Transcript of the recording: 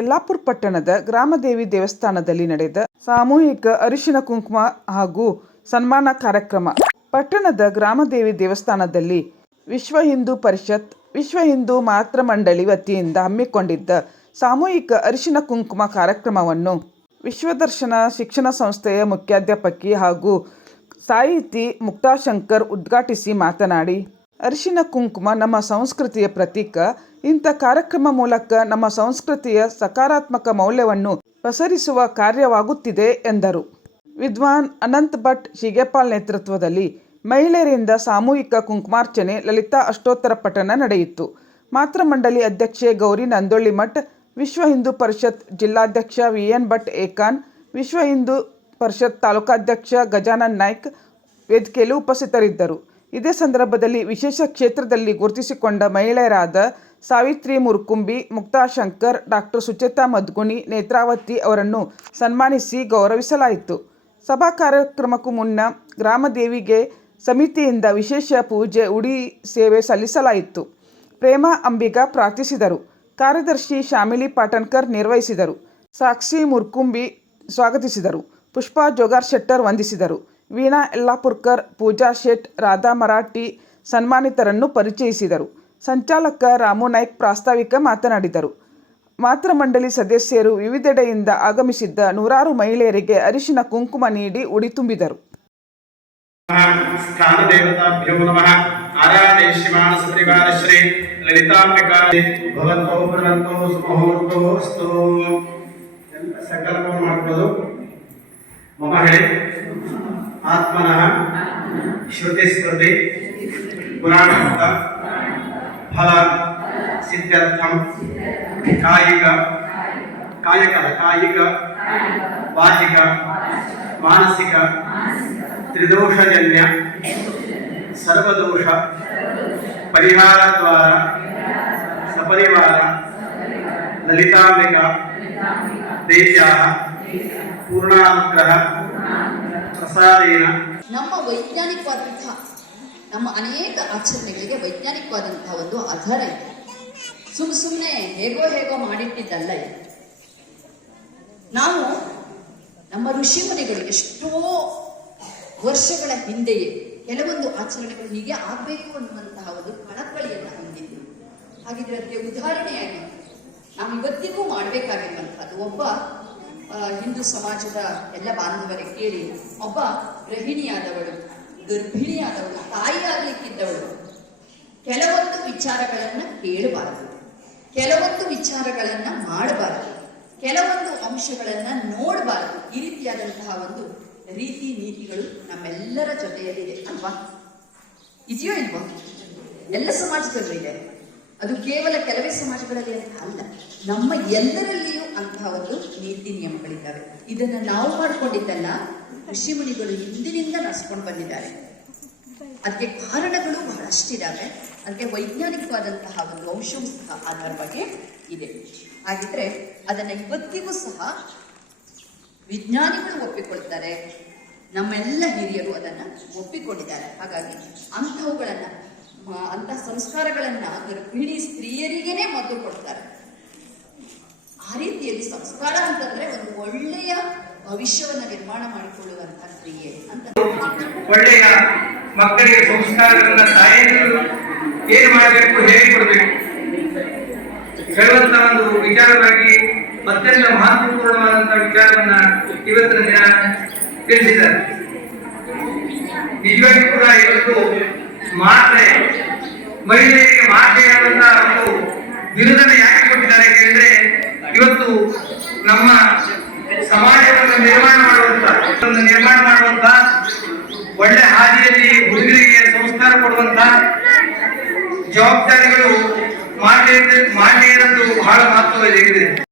ಯಲ್ಲಾಪುರ ಪಟ್ಟಣದ ಗ್ರಾಮದೇವಿ ದೇವಸ್ಥಾನದಲ್ಲಿ ನಡೆದ ಸಾಮೂಹಿಕ ಅರಿಶಿನ ಕುಂಕುಮ ಹಾಗೂ ಸನ್ಮಾನ ಕಾರ್ಯಕ್ರಮ. ಪಟ್ಟಣದ ಗ್ರಾಮದೇವಿ ದೇವಸ್ಥಾನದಲ್ಲಿ ವಿಶ್ವ ಹಿಂದೂ ಪರಿಷತ್, ವಿಶ್ವ ಹಿಂದೂ ಮಾತೃ ಮಂಡಳಿ ವತಿಯಿಂದ ಹಮ್ಮಿಕೊಂಡಿದ್ದ ಸಾಮೂಹಿಕ ಅರಿಶಿನ ಕುಂಕುಮ ಕಾರ್ಯಕ್ರಮವನ್ನು ವಿಶ್ವದರ್ಶನ ಶಿಕ್ಷಣ ಸಂಸ್ಥೆಯ ಮುಖ್ಯಾಧ್ಯಾಪಕಿ ಹಾಗೂ ಸಾಹಿತಿ ಮುಕ್ತಾಶಂಕರ್ ಉದ್ಘಾಟಿಸಿ ಮಾತನಾಡಿ, ಅರಿಶಿನ ಕುಂಕುಮ ನಮ್ಮ ಸಂಸ್ಕೃತಿಯ ಪ್ರತೀಕ ಇಂಥ ಕಾರ್ಯಕ್ರಮ ಮೂಲಕ ನಮ್ಮ ಸಂಸ್ಕೃತಿಯ ಸಕಾರಾತ್ಮಕ ಮೌಲ್ಯವನ್ನು ಪಸರಿಸುವ ಕಾರ್ಯವಾಗುತ್ತಿದೆ ಎಂದರು. ವಿದ್ವಾನ್ ಅನಂತ್ ಭಟ್ ಶಿಗೆಪಾಲ್ ನೇತೃತ್ವದಲ್ಲಿ ಮಹಿಳೆಯರಿಂದ ಸಾಮೂಹಿಕ ಕುಂಕುಮಾರ್ಚನೆ, ಲಲಿತಾ ಅಷ್ಟೋತ್ತರ ಪಠಣ ನಡೆಯಿತು. ಮಾತೃ ಮಂಡಳಿ ಅಧ್ಯಕ್ಷೆ ಗೌರಿ ನಂದೊಳ್ಳಿ ಮಠ್, ವಿಶ್ವ ಹಿಂದೂ ಪರಿಷತ್ ಜಿಲ್ಲಾಧ್ಯಕ್ಷ ವಿ ಎನ್ ಭಟ್ ಏಕಾನ್, ವಿಶ್ವ ಹಿಂದೂ ಪರಿಷತ್ ತಾಲೂಕಾಧ್ಯಕ್ಷ ಗಜಾನನ್ ನಾಯ್ಕ್ ವೇದಿಕೆಯಲ್ಲಿ ಉಪಸ್ಥಿತರಿದ್ದರು. ಇದೇ ಸಂದರ್ಭದಲ್ಲಿ ವಿಶೇಷ ಕ್ಷೇತ್ರದಲ್ಲಿ ಗುರುತಿಸಿಕೊಂಡ ಮಹಿಳೆಯರಾದ ಸಾವಿತ್ರಿ ಮುರ್ಕುಂಬಿ, ಮುಕ್ತಾ ಶಂಕರ್, ಡಾಕ್ಟರ್ ಸುಚೇತಾ ಮದ್ಗುಣಿ, ನೇತ್ರಾವತಿ ಅವರನ್ನು ಸನ್ಮಾನಿಸಿ ಗೌರವಿಸಲಾಯಿತು. ಸಭಾ ಕಾರ್ಯಕ್ರಮಕ್ಕೂ ಮುನ್ನ ಗ್ರಾಮದೇವಿಗೆ ಸಮಿತಿಯಿಂದ ವಿಶೇಷ ಪೂಜೆ, ಉಡಿ ಸೇವೆ ಸಲ್ಲಿಸಲಾಯಿತು. ಪ್ರೇಮ ಅಂಬಿಗ ಪ್ರಾರ್ಥಿಸಿದರು. ಕಾರ್ಯದರ್ಶಿ ಶಾಮಿಲಿ ಪಾಟನ್ಕರ್ ನಿರ್ವಹಿಸಿದರು. ಸಾಕ್ಷಿ ಮುರ್ಕುಂಬಿ ಸ್ವಾಗತಿಸಿದರು. ಪುಷ್ಪಾ ಜೋಗಾರ್ ಶೆಟ್ಟರ್ ವಂದಿಸಿದರು. ವೀಣಾ ಯಲ್ಲಾಪುರ್ಕರ್, ಪೂಜಾ ಶೇಟ್, ರಾಧಾ ಮರಾಠಿ ಸನ್ಮಾನಿತರನ್ನು ಪರಿಚಯಿಸಿದರು. ಸಂಚಾಲಕ ರಾಮು ನಾಯ್ಕ್ ಪ್ರಾಸ್ತಾವಿಕ ಮಾತನಾಡಿದರು. ಮಾತೃ ಮಂಡಳಿ ಸದಸ್ಯರು ವಿವಿಧೆಡೆಯಿಂದ ಆಗಮಿಸಿದ್ದ ನೂರಾರು ಮಹಿಳೆಯರಿಗೆ ಅರಿಶಿನ ಕುಂಕುಮ ನೀಡಿ ಉಡಿತುಂಬಿದರು ಸಂಕಲ್ಪ मम आत्म आत्मनः श्रुतिस्मृति पुराण फल सिद्ध कायिक कायक कायिक वाचिक मानसिक त्रिदोषजन्य सर्वदोष सपरिवार ललिता देव्याः ಪೂರ್ಣಾನುಗ್ರಹ, ಪ್ರಸಾದೇನ. ನಮ್ಮ ವೈಜ್ಞಾನಿಕವಾದಂತಹ, ನಮ್ಮ ಅನೇಕ ಆಚರಣೆಗಳಿಗೆ ವೈಜ್ಞಾನಿಕವಾದಂತಹ ಒಂದು ಆಧಾರ ಇದೆ. ಸುಮ್ ಸುಮ್ಮನೆ ಹೇಗೋ ಹೇಗೋ ಮಾಡಿಟ್ಟಿದ್ದಲ್ಲ ನಾವು ನಮ್ಮ ಋಷಿ ಮುನಿಗಳು ಎಷ್ಟೋ ವರ್ಷಗಳ ಹಿಂದೆಯೇ ಕೆಲವೊಂದು ಆಚರಣೆಗಳು ಹೀಗೆ ಆಗಬೇಕು ಅನ್ನುವಂತಹ ಒಂದು ಕಳಕಳಿಯನ್ನ ಹೊಂದಿದ್ರು ಹಾಗಿದ್ರೆ ಅದಕ್ಕೆ ಉದಾಹರಣೆಯಾಗಿ, ನಾವು ಇವತ್ತಿಗೂ ಮಾಡಬೇಕಾಗಿರುವಂತಹದ್ದು, ಒಬ್ಬ ಹಿಂದೂ ಸಮಾಜದ ಎಲ್ಲ ಬಾಂಧವರೇ, ಕೇಳಿ. ಒಬ್ಬ ಗೃಹಿಣಿಯಾದವಳು, ಗರ್ಭಿಣಿಯಾದವಳು, ತಾಯಿಯಾಗಲಿಕ್ಕಿದ್ದವಳು. ಕೆಲವೊಂದು ವಿಚಾರಗಳನ್ನ ಕೇಳಬಾರದು. ಕೆಲವೊಂದು ವಿಚಾರಗಳನ್ನ ಮಾಡಬಾರದು. ಕೆಲವೊಂದು ಅಂಶಗಳನ್ನ ನೋಡಬಾರದು. ಈ ರೀತಿಯಾದಂತಹ ಒಂದು ರೀತಿ ನೀತಿಗಳು ನಮ್ಮೆಲ್ಲರ ಜೊತೆಯಲ್ಲಿದೆ, ಅಲ್ವಾ? ಇದೆಯೋ ಇಲ್ವಾ? ಎಲ್ಲ ಸಮಾಜದಲ್ಲೂ ಇದೆ. ಅದು ಕೇವಲ ಕೆಲವೇ ಸಮಾಜಗಳಲ್ಲಿ ಅಂತ ಅಲ್ಲ. ನಮ್ಮ ಎಲ್ಲರಲ್ಲಿಯೂ ಅಂತಹ ಒಂದು ನೀತಿ ನಿಯಮಗಳಿದ್ದಾವೆ. ಇದನ್ನ ನಾವು ಮಾಡ್ಕೊಂಡಿದ್ದಲ್ಲ ಋಷಿ ಮುನಿಗಳು ಹಿಂದಿನಿಂದ ನಡೆಸ್ಕೊಂಡು ಬಂದಿದ್ದಾರೆ. ಅದಕ್ಕೆ ಕಾರಣಗಳು ಬಹಳಷ್ಟಿದ್ದಾವೆ ಅದಕ್ಕೆ ವೈಜ್ಞಾನಿಕವಾದಂತಹ ಒಂದು ಅಂಶವೂ ಸಹ ಅದರ ಬಗ್ಗೆ ಇದೆ. ಹಾಗಿದ್ರೆ ಅದನ್ನ ಇವತ್ತಿಗೂ ಸಹ ವಿಜ್ಞಾನಿಗಳು ಒಪ್ಪಿಕೊಳ್ತಾರೆ. ನಮ್ಮೆಲ್ಲ ಹಿರಿಯರು ಅದನ್ನ ಒಪ್ಪಿಕೊಂಡಿದ್ದಾರೆ. ಹಾಗಾಗಿ ಅಂಥವುಗಳನ್ನ ಅಂತ ಸಂಸ್ಕಾರಗಳನ್ನ ಗರ್ಭಿಣಿ ಸ್ತ್ರೀಯರಿಗೇನೆ ಮೊದಲು ಕೊಡ್ತಾರೆ. ಆ ರೀತಿಯಲ್ಲಿ ಸಂಸ್ಕಾರ ಅಂತಂದ್ರೆ ಒಂದು ಒಳ್ಳೆಯ ಭವಿಷ್ಯವನ್ನ ನಿರ್ಮಾಣ ಮಾಡಿಕೊಳ್ಳುವಂತ ಕ್ರಿಯೆ ಒಳ್ಳೆಯ ಮಕ್ಕಳಿಗೆ ಸಂಸ್ಕಾರಗಳನ್ನ ತಾಯಿಯರು ಏನ್ ಮಾಡಬೇಕು, ಹೇಗೆ ಕೊಡಬೇಕು? ಹೇಳುವಂತ ಒಂದು ವಿಚಾರವಾಗಿ ಮತ್ತೆಲ್ಲ ಮಹತ್ವಪೂರ್ಣವಾದಂತಹ ವಿಚಾರವನ್ನ ಇವತ್ತಿನ ದಿನ ತಿಳಿಸಿದ್ದಾರೆ. ನಿಜವಾಗಿ ಕೂಡ ಇವತ್ತು ಮಾತ್ರೆ, ಮಹಿಳೆಯರಿಗೆ ಮಾತೆಯಾದಂತಹ ಒಂದು ಬಿರುದನ್ನು ನಮ್ಮ ಸಮಾಜವನ್ನು ನಿರ್ಮಾಣ ಮಾಡುವಂತ ನಿರ್ಮಾಣ ಮಾಡುವಂತ ಒಳ್ಳೆ ಹಾದಿಯಲ್ಲಿ ಹುಡುಗರಿಗೆ ಸಂಸ್ಕಾರ ಕೊಡುವಂತ ಜವಾಬ್ದಾರಿಗಳು ಮಾಡಲಿ ಮಾಡಲಿ ಅನ್ನೋದು ಬಹಳ ಮಹತ್ವ ಇದೆ